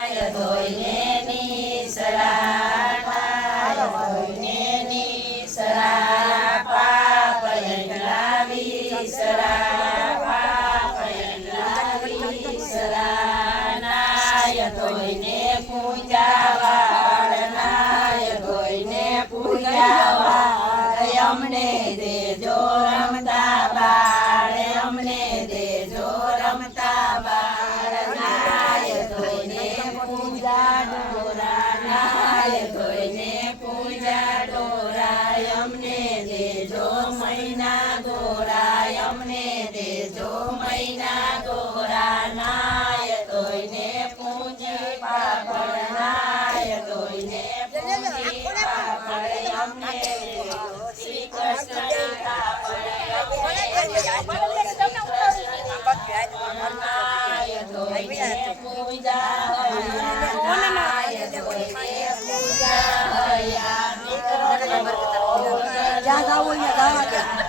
ધોઈને નિસરા ધોઈને નિસરા પાપ એટલાવી સરા પાપ એટલાવી સરા નાય ધોઈને પૂજાવા નાય ધોઈને પૂજાવા અમને દેજો રમતા બાળ અમને દેજો રમતા બાળ નાય ધોઈને પૂજા ડોરા નાય ધોઈને પૂજા ડોરાય અમને દેજો મહિના ગોરાય અમને દેજો મહિના ગોરા નાય ધોઈને પૂજી પાપડ નાય ધોઈને પૂજી પાપડ અમને શ્રી કૃષ્ણ નાય ધોઈને પૂજા જ્યાં જાવું ત્યાં